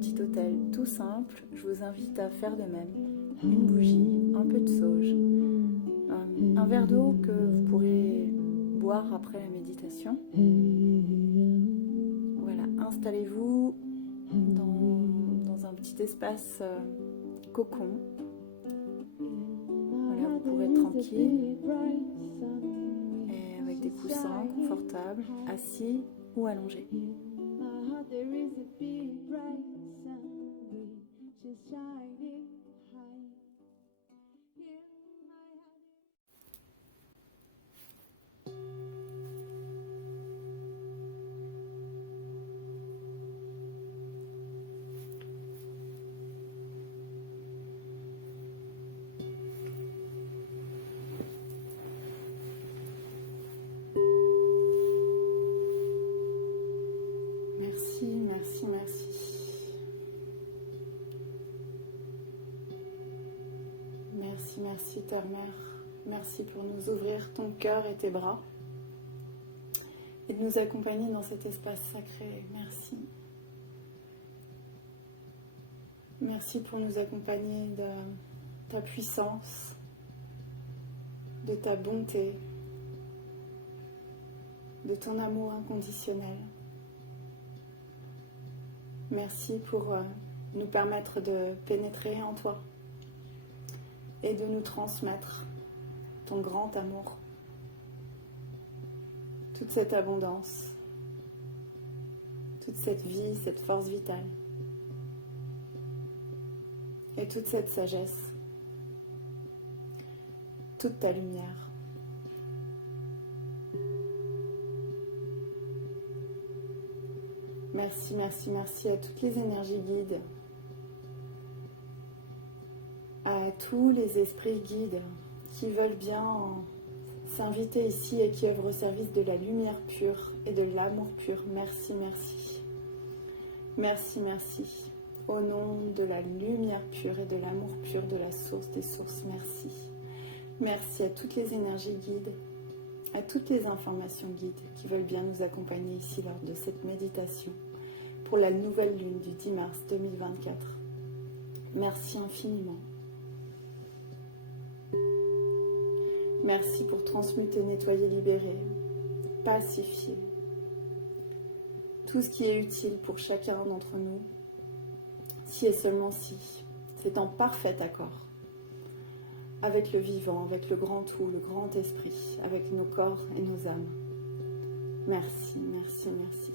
petit autel tout simple, je vous invite à faire de même. Une bougie, un peu de sauge, un verre d'eau que vous pourrez boire après la méditation. Voilà, installez-vous dans un petit espace cocon. Voilà, vous pourrez être tranquille et avec des coussins confortables, assis ou allongés. Merci Terre-Mère, merci pour nous ouvrir ton cœur et tes bras et de nous accompagner dans cet espace sacré. Merci. Merci pour nous accompagner de ta puissance, de ta bonté, de ton amour inconditionnel. Merci pour nous permettre de pénétrer en toi et de nous transmettre ton grand amour, toute cette abondance, toute cette vie, cette force vitale et toute cette sagesse, toute ta lumière. Merci, merci, merci à toutes les énergies guides, à tous les esprits guides qui veulent bien s'inviter ici et qui œuvrent au service de la lumière pure et de l'amour pur. Merci, merci. Merci, merci. Au nom de la lumière pure et de l'amour pur de la source des sources, merci. Merci à toutes les énergies guides, à toutes les informations guides qui veulent bien nous accompagner ici lors de cette méditation pour la nouvelle lune du 10 mars 2024. Merci infiniment. Merci pour transmuter, nettoyer, libérer, pacifier tout ce qui est utile pour chacun d'entre nous, si et seulement si c'est en parfait accord avec le vivant, avec le grand tout, le grand esprit, avec nos corps et nos âmes. Merci, merci, merci.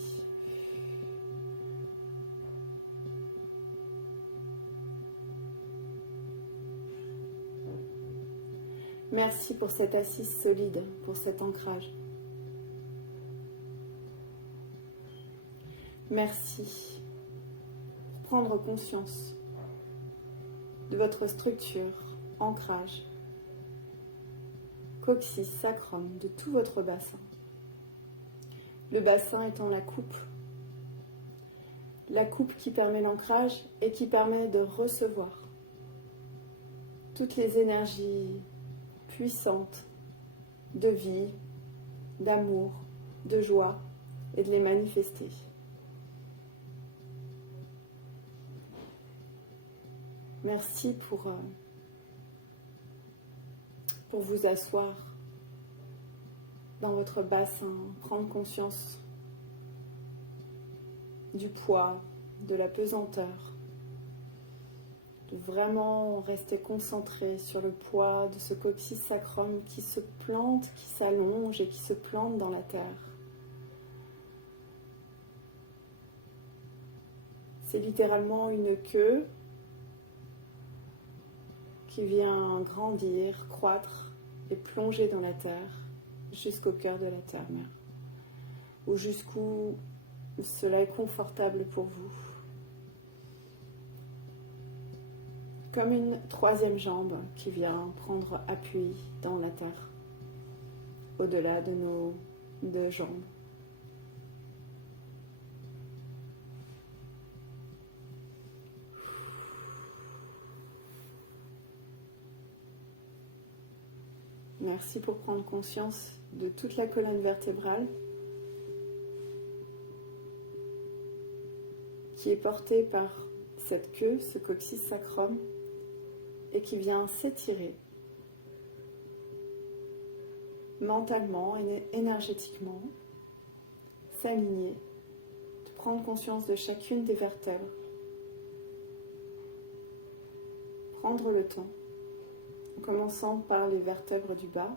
Merci pour cette assise solide, pour cet ancrage. Merci pour prendre conscience de votre structure, ancrage, coccyx, sacrum, de tout votre bassin. Le bassin étant la coupe qui permet l'ancrage et qui permet de recevoir toutes les énergies puissantes de vie, d'amour, de joie et de les manifester. Merci pour vous asseoir dans votre bassin, prendre conscience du poids, de la pesanteur, de vraiment rester concentré sur le poids de ce coccyx sacrum qui se plante, qui s'allonge et qui se plante dans la terre. C'est littéralement une queue qui vient grandir, croître et plonger dans la terre jusqu'au cœur de la terre-mère, ou jusqu'où cela est confortable pour vous. Comme une troisième jambe qui vient prendre appui dans la terre, au-delà de nos deux jambes. Merci pour prendre conscience de toute la colonne vertébrale qui est portée par cette queue, ce coccyx sacrum, et qui vient s'étirer mentalement et énergétiquement, s'aligner, de prendre conscience de chacune des vertèbres, prendre le temps, en commençant par les vertèbres du bas,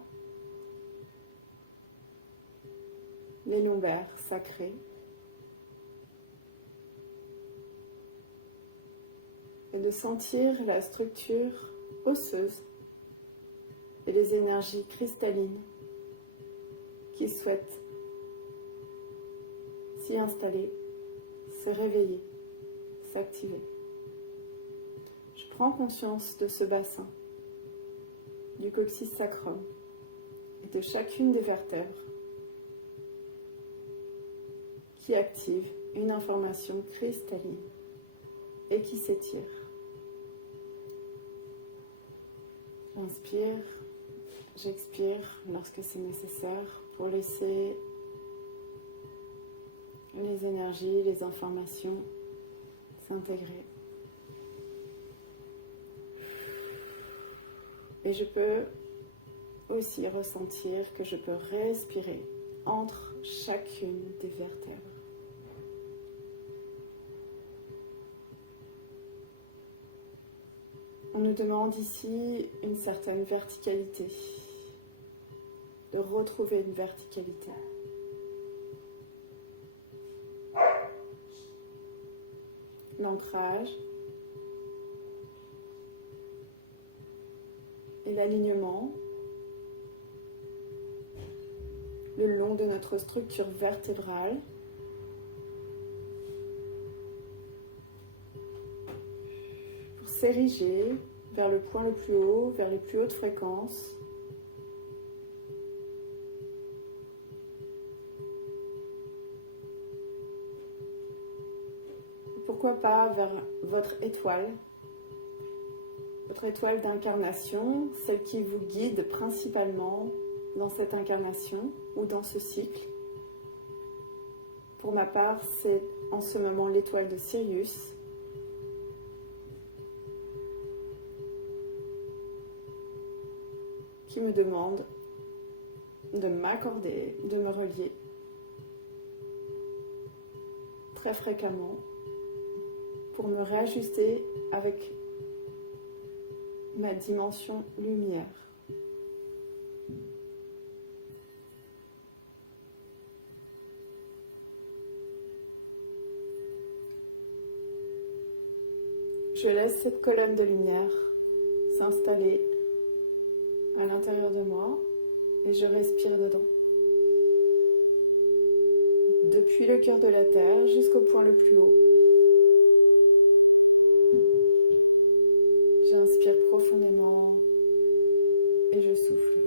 les lombaires sacrés, et de sentir la structure osseuse et les énergies cristallines qui souhaitent s'y installer, se réveiller, s'activer. Je prends conscience de ce bassin, du coccyx sacrum et de chacune des vertèbres qui active une information cristalline et qui s'étire. J'inspire, j'expire lorsque c'est nécessaire pour laisser les énergies, les informations s'intégrer. Et je peux aussi ressentir que je peux respirer entre chacune des vertèbres. On nous demande ici une certaine verticalité, de retrouver une verticalité. L'ancrage et l'alignement le long de notre structure vertébrale. Pour s'ériger vers le point le plus haut, vers les plus hautes fréquences. Pourquoi pas vers votre étoile d'incarnation, celle qui vous guide principalement dans cette incarnation ou dans ce cycle. Pour ma part, c'est en ce moment l'étoile de Sirius. Qui me demande de m'accorder, de me relier très fréquemment pour me réajuster avec ma dimension lumière. Je laisse cette colonne de lumière s'installer à l'intérieur de moi et je respire dedans. Depuis le cœur de la terre jusqu'au point le plus haut. J'inspire profondément et je souffle.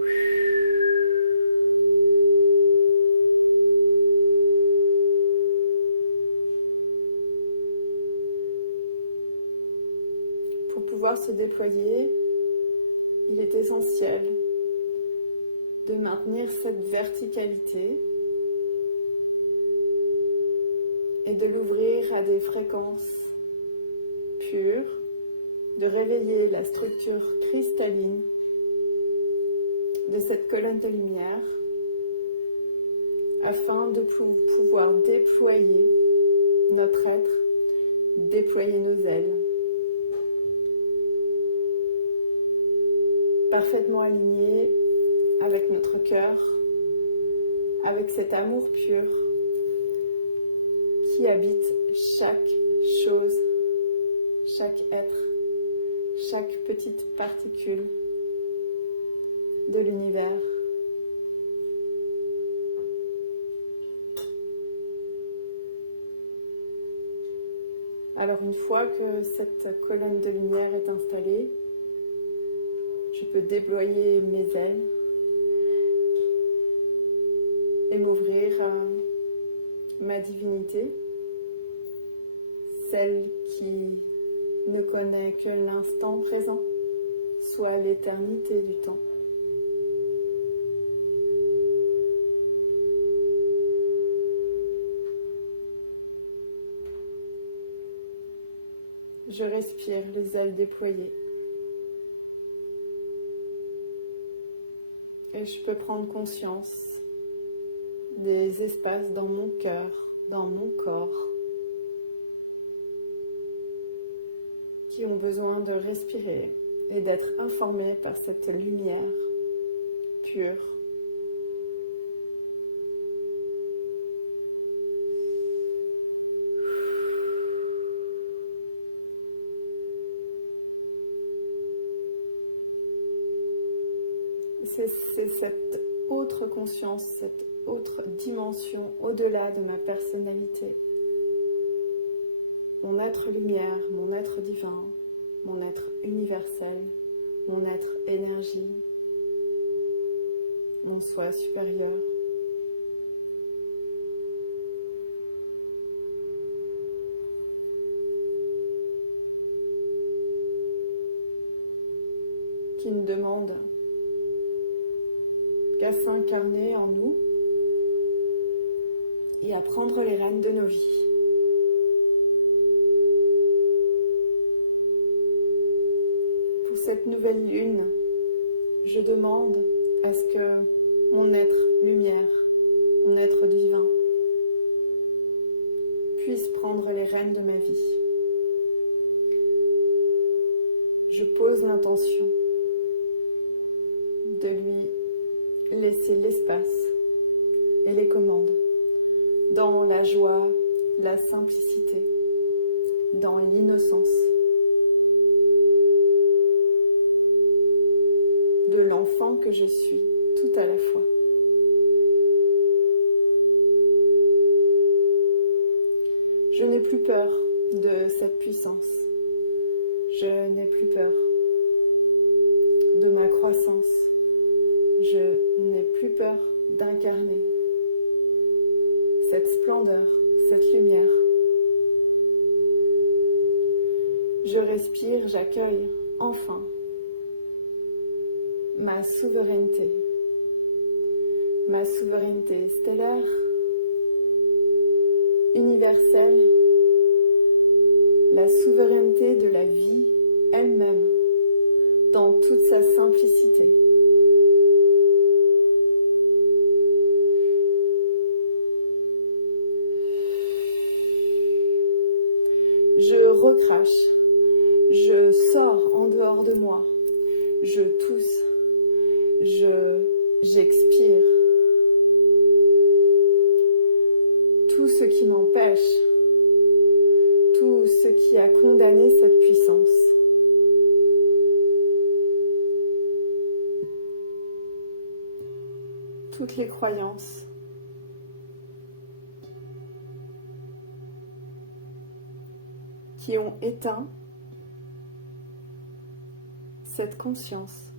Pour pouvoir se déployer, il est essentiel de maintenir cette verticalité et de l'ouvrir à des fréquences pures, de réveiller la structure cristalline de cette colonne de lumière afin de pouvoir déployer notre être, déployer nos ailes. Parfaitement alignés avec notre cœur, avec cet amour pur qui habite chaque chose, chaque être, chaque petite particule de l'univers. Alors une fois que cette colonne de lumière est installée, je peux déployer mes ailes et m'ouvrir à ma divinité, celle qui ne connaît que l'instant présent, soit l'éternité du temps. Je respire les ailes déployées. Et je peux prendre conscience des espaces dans mon cœur, dans mon corps, qui ont besoin de respirer et d'être informés par cette lumière pure. C'est cette autre conscience, cette autre dimension au-delà de ma personnalité. Mon être lumière, mon être divin, mon être universel, mon être énergie, mon soi supérieur. Qui ne demande qu'à s'incarner en nous et à prendre les rênes de nos vies. Pour cette nouvelle lune, je demande à ce que mon être lumière, mon être divin, puisse prendre les rênes de ma vie. Je pose l'intention de lui laisser l'espace et les commandes dans la joie, la simplicité, dans l'innocence de l'enfant que je suis tout à la fois. Je n'ai plus peur de cette puissance. Je n'ai plus peur de ma croissance. Je n'ai plus peur d'incarner cette splendeur, cette lumière. Je respire, j'accueille enfin ma souveraineté stellaire, universelle, la souveraineté de la vie elle-même, dans toute sa simplicité. Je recrache, je sors en dehors de moi, je tousse, j'expire tout ce qui m'empêche, tout ce qui a condamné cette puissance. Toutes les croyances, qui ont éteint cette conscience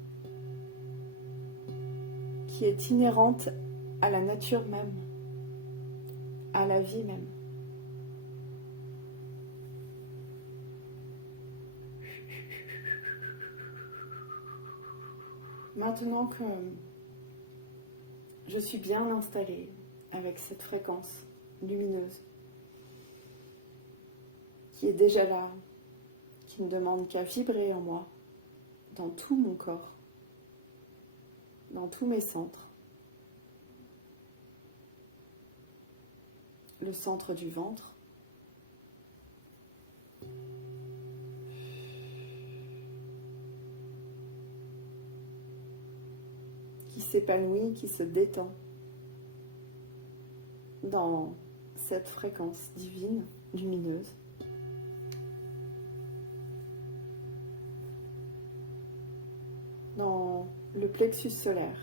qui est inhérente à la nature même, à la vie même. Maintenant que je suis bien installée avec cette fréquence lumineuse qui est déjà là, qui ne demande qu'à vibrer en moi, dans tout mon corps, dans tous mes centres. Le centre du ventre, qui s'épanouit, qui se détend dans cette fréquence divine, lumineuse. Dans le plexus solaire,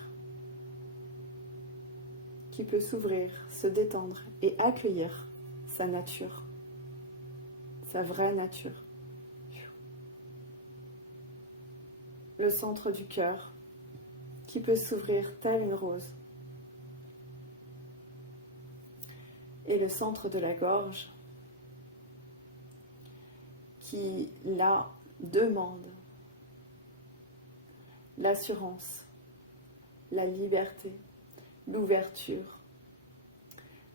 qui peut s'ouvrir, se détendre et accueillir sa nature, sa vraie nature. Le centre du cœur, qui peut s'ouvrir telle une rose. Et le centre de la gorge, qui là demande l'assurance, la liberté, l'ouverture,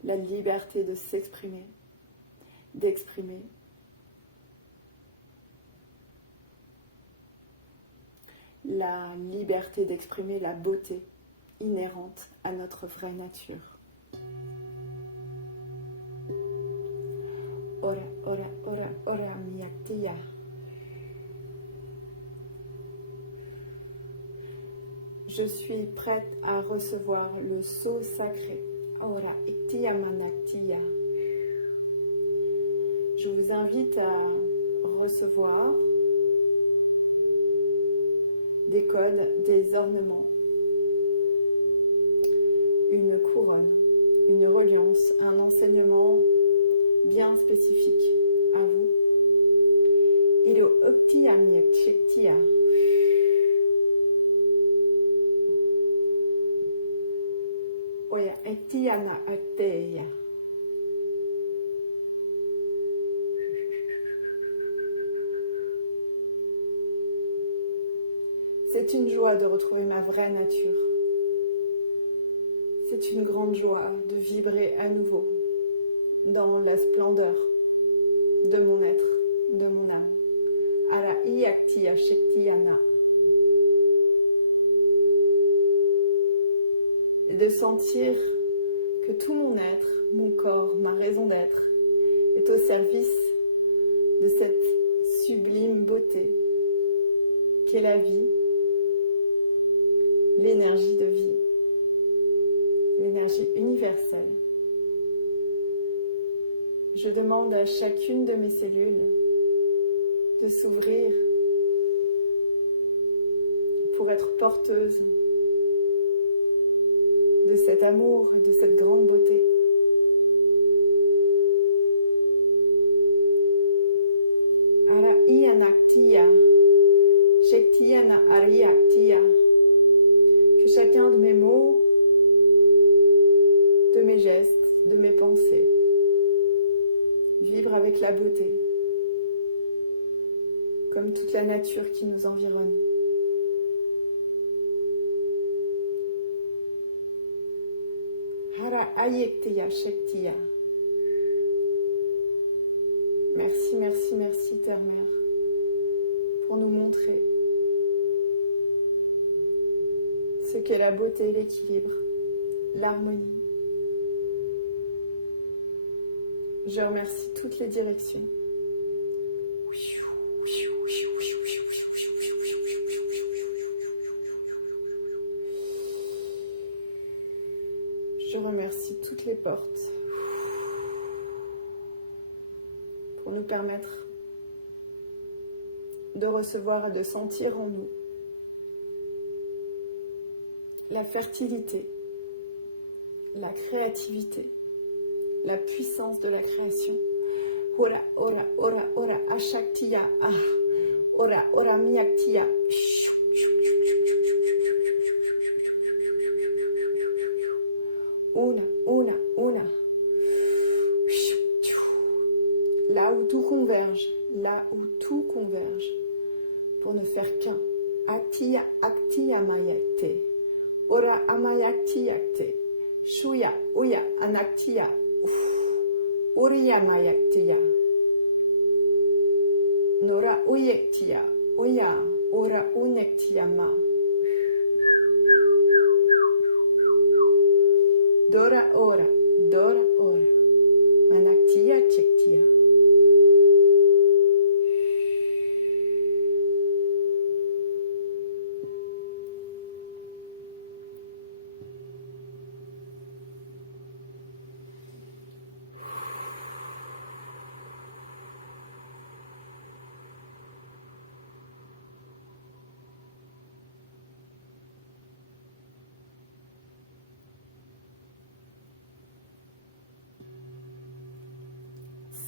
la liberté de s'exprimer, d'exprimer, la liberté d'exprimer la beauté inhérente à notre vraie nature. Ora, ora, ora, ora, miyaktiya. Je suis prête à recevoir le sceau sacré. Ora, iktiya manaktiya. Je vous invite à recevoir des codes, des ornements, une couronne, une reliance, un enseignement bien spécifique à vous. Ilo oktiya miyaktiya. Oya iktiya na akteya. C'est une joie de retrouver ma vraie nature. C'est une grande joie de vibrer à nouveau dans la splendeur de mon être, de mon âme. Ara iyaktiya shaktiyana. Et de sentir que tout mon être, mon corps, ma raison d'être est au service de cette sublime beauté qu'est la vie, l'énergie de vie, l'énergie universelle. Je demande à chacune de mes cellules de s'ouvrir pour être porteuse de cet amour, de cette grande beauté. Ara iyanaktiya, shektiyana ariyaktiya. Que chacun de mes mots, de mes gestes, de mes pensées, vibre avec la beauté, comme toute la nature qui nous environne. Hara ayekteya shaktiya. Merci, merci, merci Terre-Mère pour nous montrer ce qu'est la beauté, l'équilibre, l'harmonie. Je remercie toutes les directions. Je remercie toutes les portes pour nous permettre de recevoir et de sentir en nous la fertilité, la créativité, la puissance de la création. Ora, ora, ora, ora, ashaktiya, ah, ora, ora, miyaktiya. Una. Là où tout converge, pour ne faire qu'un. Aktiya, aktiya mayakte. Ora amayaktiyakte. Shuya, uya, anaktiya. Uriya mayaktiya. Nora uyektiya. Uya, ora unektiya ma. Dora ora. Manaktiya chektiya.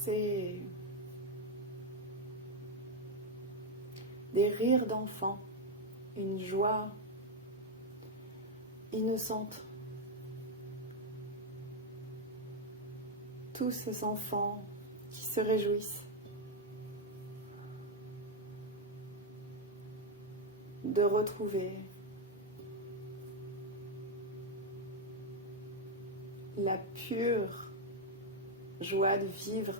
C'est des rires d'enfants, une joie innocente. Tous ces enfants qui se réjouissent de retrouver la pure joie de vivre.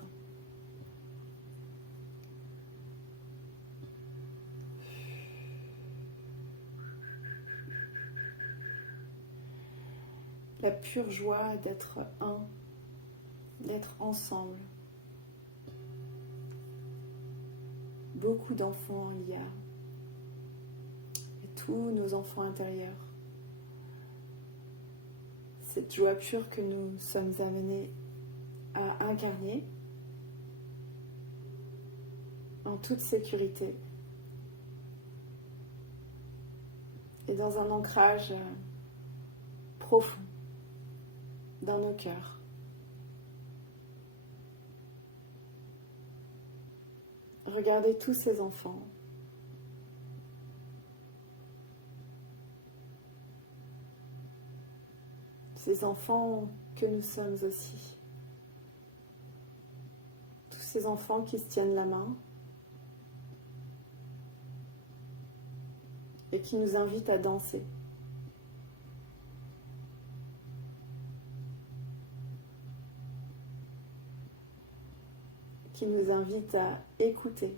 la pure joie d'être un, d'être ensemble. Beaucoup d'enfants il y a, et tous nos enfants intérieurs. Cette joie pure que nous sommes amenés à incarner en toute sécurité et dans un ancrage profond dans nos cœurs. Regardez tous ces enfants. Ces enfants que nous sommes aussi. Tous ces enfants qui se tiennent la main et qui nous invitent à danser. Qui nous invitent à écouter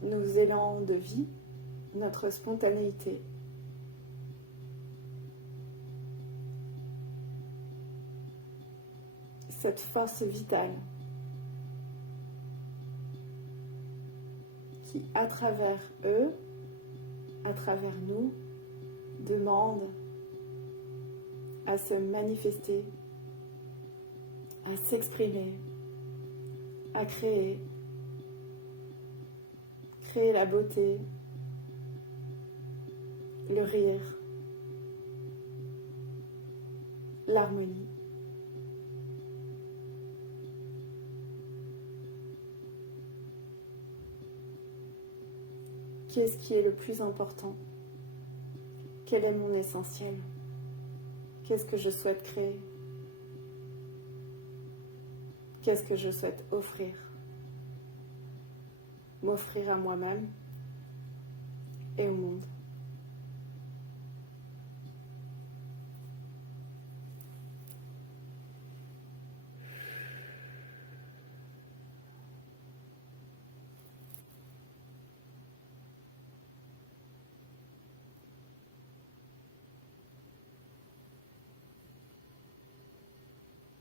nos élans de vie, notre spontanéité. Cette force vitale qui, à travers eux, à travers nous, demande à se manifester, à s'exprimer, à créer la beauté, le rire, l'harmonie. Qu'est-ce qui est le plus important? Quel est mon essentiel? Qu'est-ce que je souhaite créer? Qu'est-ce que je souhaite offrir? M'offrir à moi-même et au monde.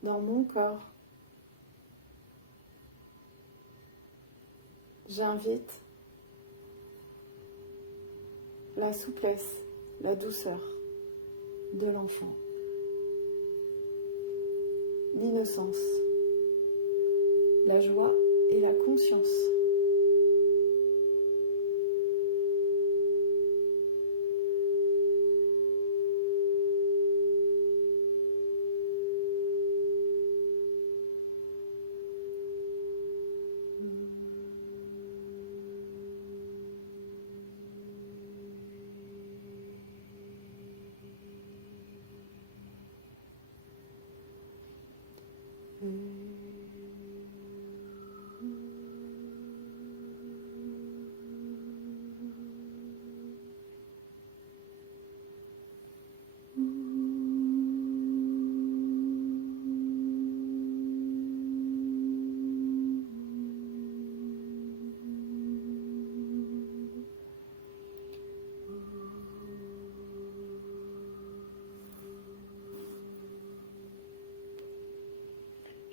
Dans mon corps, j'invite la souplesse, la douceur de l'enfant, l'innocence, la joie et la conscience.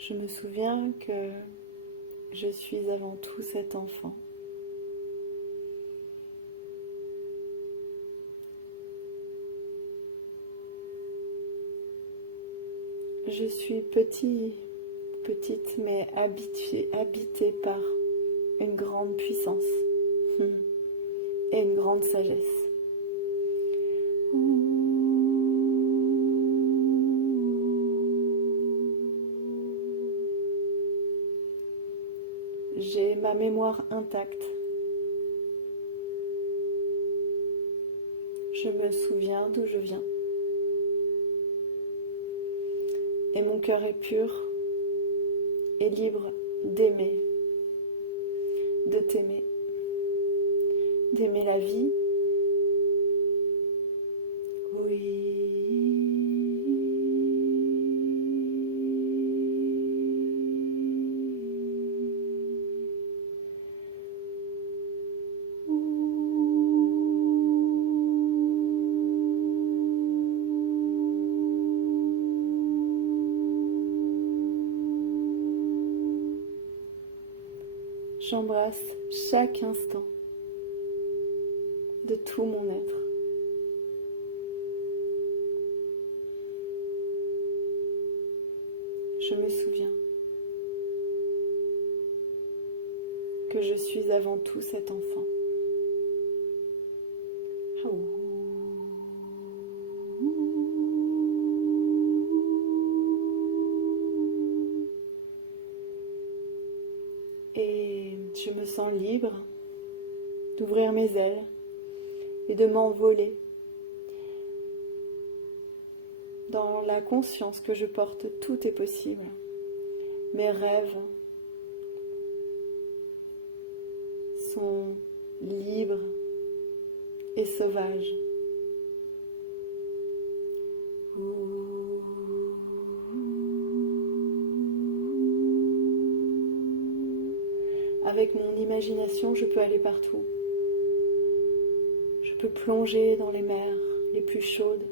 Je me souviens que je suis avant tout cet enfant. Je suis petite mais habitée par une grande puissance et une grande sagesse. J'ai ma mémoire intacte. Je me souviens d'où je viens. Et mon cœur est pur et libre d'aimer, de t'aimer, d'aimer la vie. Oui. J'embrasse chaque instant de tout mon être. Je me souviens que je suis avant tout cet enfant. Et je me sens libre d'ouvrir mes ailes et de m'envoler dans la conscience que je porte. Tout est possible. Mes rêves sont libres et sauvages. Avec mon imagination, je peux aller partout. Je peux plonger dans les mers les plus chaudes,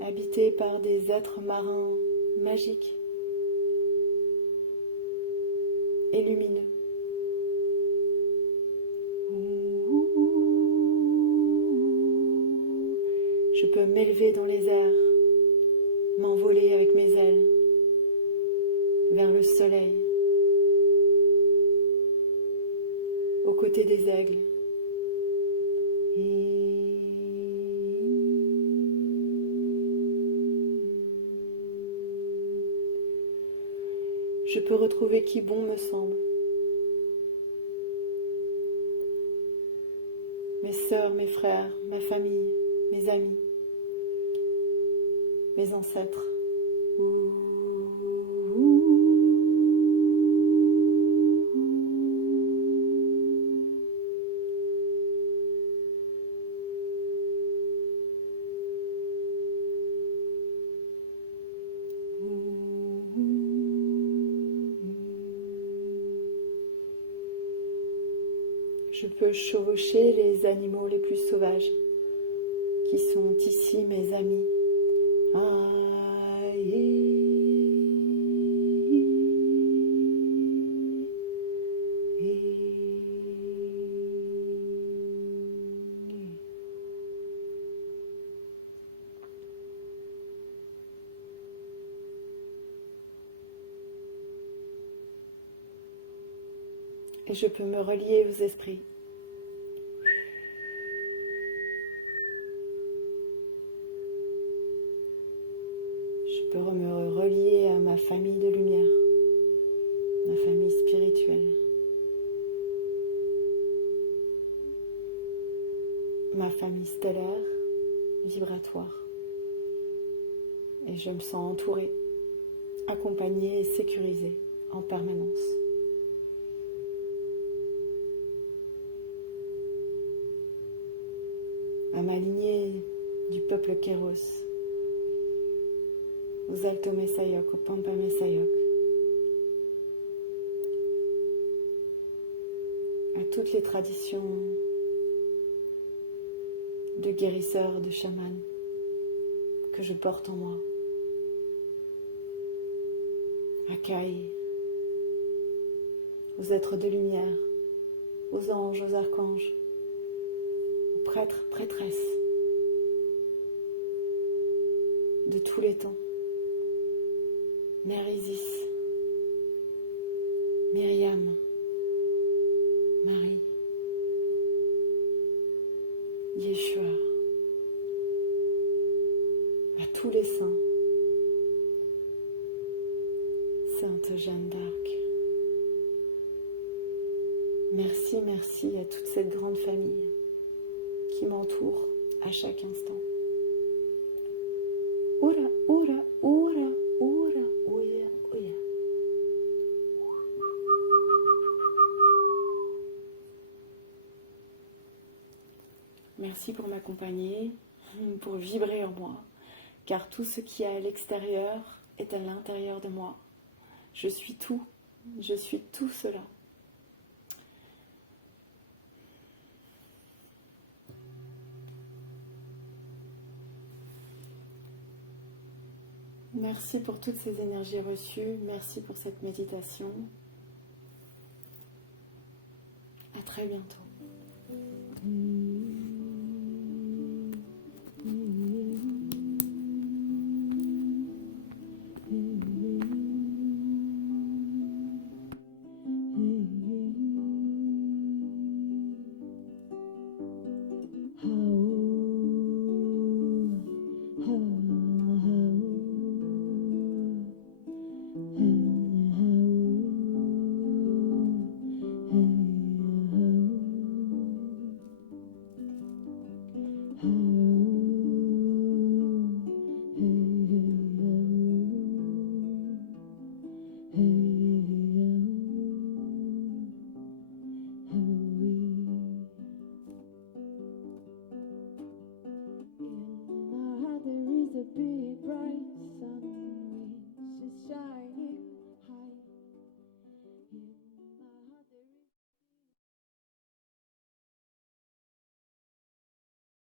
habitées par des êtres marins magiques et lumineux. Je peux m'élever dans les airs, m'envoler avec mes ailes vers le soleil, aux côtés des aigles. Je peux retrouver qui bon me semble. Mes sœurs, mes frères, ma famille, mes amis, mes ancêtres. Je peux chevaucher les animaux les plus sauvages qui sont ici mes amis. Et je peux me relier aux esprits. Je peux me relier à ma famille de lumière, ma famille spirituelle, ma famille stellaire, vibratoire. Et je me sens entourée, accompagnée et sécurisée en permanence. À ma lignée du peuple Kéros, aux Alto Mesayok, aux Pampa Mesayok, à toutes les traditions de guérisseurs, de chamans que je porte en moi, à Kai, aux êtres de lumière, aux anges, aux archanges, aux prêtres, prêtresses de tous les temps, Mère Isis, Myriam, Marie, Yeshua, à tous les saints, Sainte Jeanne d'Arc. Merci, merci à toute cette grande famille qui m'entoure à chaque instant. Ura, ura, ura, ura, uya, uya. Merci pour m'accompagner, pour vibrer en moi, car tout ce qui est à l'extérieur est à l'intérieur de moi. Je suis tout cela. Merci pour toutes ces énergies reçues. Merci pour cette méditation. À très bientôt.